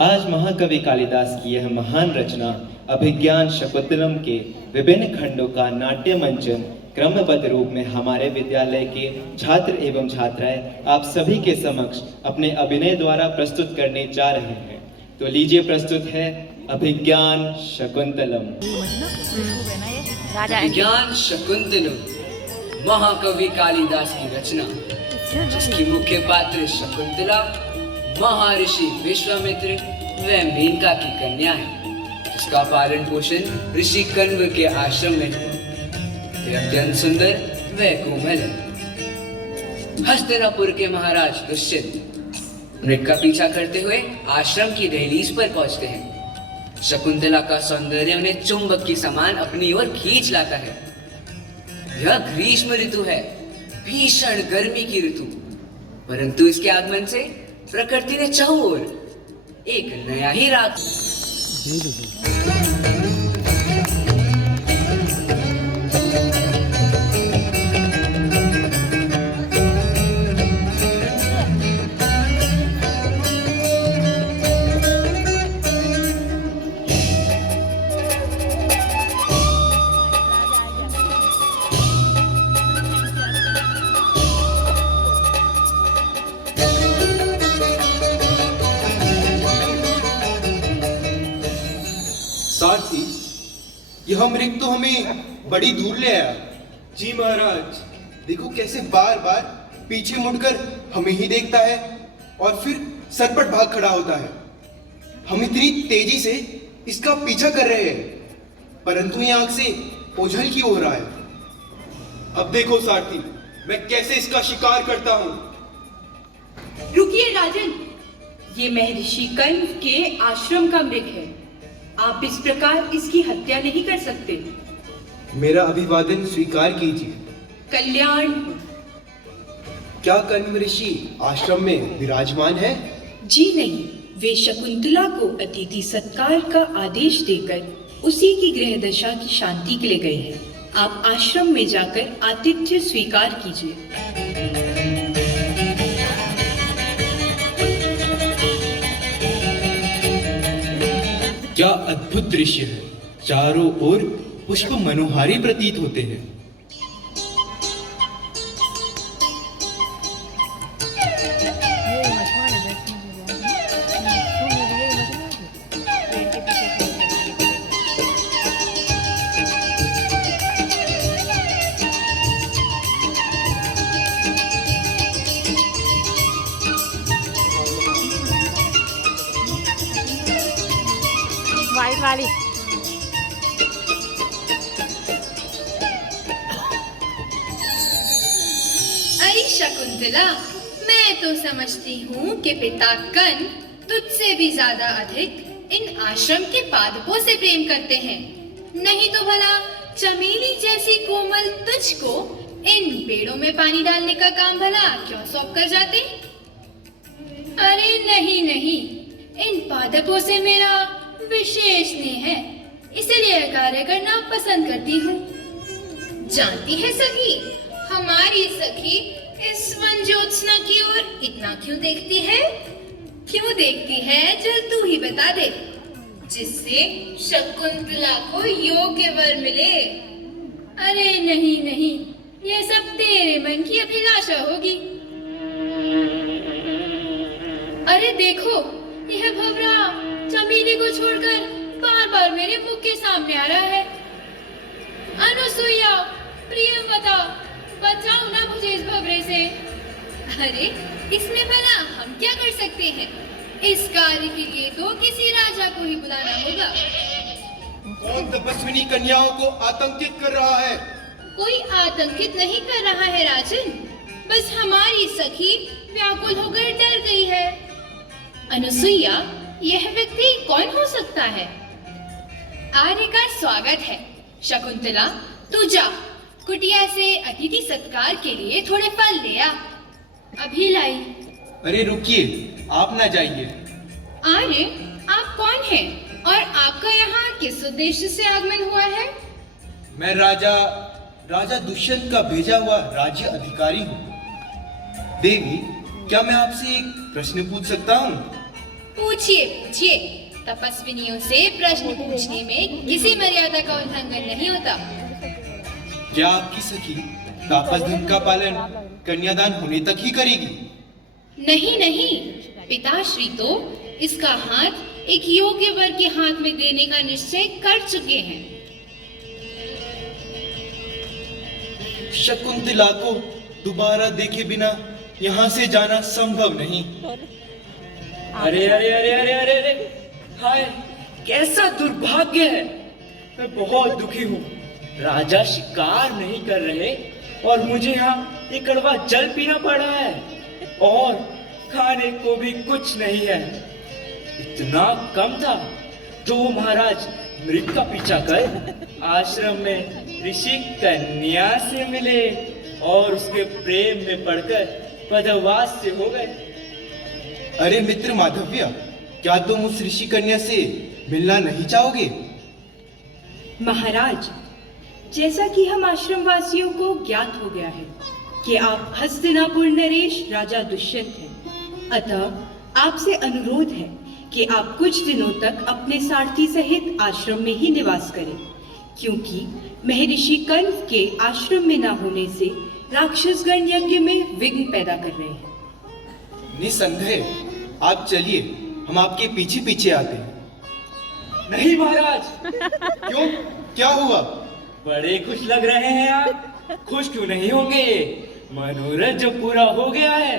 आज महाकवि कालिदास की यह महान रचना अभिज्ञान शकुंतलम के विभिन्न खंडों का नाट्य मंचन क्रमबद्ध रूप में हमारे विद्यालय के छात्र एवं छात्राएं आप सभी के समक्ष अपने अभिनय द्वारा प्रस्तुत करने जा रहे हैं। तो लीजिए, प्रस्तुत है अभिज्ञान शकुंतलम। अभिज्ञान शकुंतलम महाकवि कालिदास की रचना, जिसकी मुख्य पात्र शकुंतला महर्षि विश्वामित्र व मेनका की कन्या है, जिसका पालन पोषण ऋषि कण्व के आश्रम में हुआ। यह अत्यंत सुंदर व कोमल है। हस्तिनापुर के महाराज दुष्यंत मृग का पीछा करते हुए आश्रम की दहलीज पर पहुंचते हैं। शकुंतला का सौंदर्य उन्हें चुंबक की समान अपनी ओर खींच लाता है। यह ग्रीष्म ऋतु है, भीषण गर्मी की ऋतु, परंतु इसके आगमन से प्रकृति ने चारों ओर एक नया ही राग। सारथी, यह मृग तो हमें बड़ी दूर ले आया। जी महाराज। देखो कैसे बार बार पीछे मुड़कर हमें ही देखता है और फिर सरपट भाग खड़ा होता है। हम इतनी तेजी से इसका पीछा कर रहे हैं, परंतु ये आंख से ओझल क्यों हो रहा है? अब देखो सारथी, मैं कैसे इसका शिकार करता हूँ। रुकिए राजन, ये महर्षि कण्व के आश्रम का मृग है। आप इस प्रकार इसकी हत्या नहीं कर सकते। मेरा अभिवादन स्वीकार कीजिए। कल्याण। क्या कण्व ऋषि आश्रम में विराजमान है? जी नहीं, वे शकुंतला को अतिथि सत्कार का आदेश देकर उसी की ग्रह दशा की शांति के लिए गए हैं। आप आश्रम में जाकर आतिथ्य स्वीकार कीजिए। क्या अद्भुत दृश्य है! चारों ओर पुष्प मनोहारी प्रतीत होते हैं। वाइट वाली अरे शकुंतला, मैं तो समझती हूँ कि पिता कण्व तुझसे भी ज्यादा अधिक इन आश्रम के पादपों से प्रेम करते हैं। नहीं तो भला चमेली जैसी कोमल तुझको इन पेड़ों में पानी डालने का काम भला क्यों सौंप कर जाते? अरे नहीं नहीं, इन पादपों से मेरा विशेष स्नेह है, इसलिए कार्य करना पसंद करती हूँ। जानती है सखी, हमारी सखी इस वन ज्योत्सना की ओर इतना क्यों देखती है? क्यों देखती है, जल तू ही बता दे, जिससे शकुंतला को योग्य वर मिले। अरे नहीं नहीं, यह सब तेरे मन की अभिलाषा होगी। अरे देखो, यह भंवरा चमेली को छोड़कर बार बार मेरे मुख के सामने आ रहा है। अनुसुईया, प्रियवता, बचाओ ना मुझे इस भंवरे से। अरे इसमें भला हम क्या कर सकते हैं? इस कार्य के लिए तो किसी राजा को ही बुलाना होगा। कौन तपस्विनी कन्याओं को आतंकित कर रहा है? कोई आतंकित नहीं कर रहा है राजन, बस हमारी सखी व्याकुल होकर डर गई है। अनुसुईया, यह व्यक्ति कौन हो सकता है? आर्य का स्वागत है। शकुंतला, तू जा, कुटिया से अतिथि सत्कार के लिए थोड़े फल ले आ। अभी लाई। अरे रुकिए, आप ना जाइए। आर्य, आप कौन हैं और आपका यहाँ किस उद्देश्य से आगमन हुआ है? मैं राजा दुष्यंत का भेजा हुआ राज्य अधिकारी हूँ। देवी, क्या मैं आपसे एक प्रश्न पूछ सकता हूँ? पूछिए पूछिए, तपस्विनियों से प्रश्न पूछने में किसी मर्यादा का उल्लंघन नहीं होता। क्या आपकी सखी तापस धन का पालन कन्यादान होने तक ही करेगी? नहीं नहीं, पिताश्री तो इसका हाथ एक योग्य वर के हाथ में देने का निश्चय कर चुके हैं। शकुंतला को दोबारा देखे बिना यहाँ से जाना संभव नहीं। अरे अरे अरे अरे अरे अरे, हाय कैसा दुर्भाग्य है। मैं बहुत दुखी हूँ। राजा शिकार नहीं कर रहे और मुझे यहाँ ये कड़वा जल पीना पड़ा है और खाने को भी कुछ नहीं है। इतना कम था जो महाराज मृग का पीछा कर आश्रम में ऋषि कन्या से मिले और उसके प्रेम में पड़कर पदवास से हो गए। अरे मित्र माधव्य, क्या तुम उस ऋषि कन्या से मिलना नहीं चाहोगे? महाराज, जैसा कि हम आश्रम वासियों को ज्ञात हो गया है कि आप हस्तिनापुर नरेश राजा दुष्यंत हैं, अतः आपसे अनुरोध है कि आप कुछ दिनों तक अपने सारथी सहित आश्रम में ही निवास करें, क्योंकि महर्षि कंस के आश्रम में न होने से राक्षसगण यज्ञ में विघ्न पैदा कर रहे हैं। निसंदेह आप चलिए, हम आपके पीछे पीछे आते हैं। नहीं महाराज। क्यों, क्या हुआ? बड़े खुश लग रहे हैं आप। खुश क्यों नहीं होंगे? मनोरथ जो पूरा हो गया है।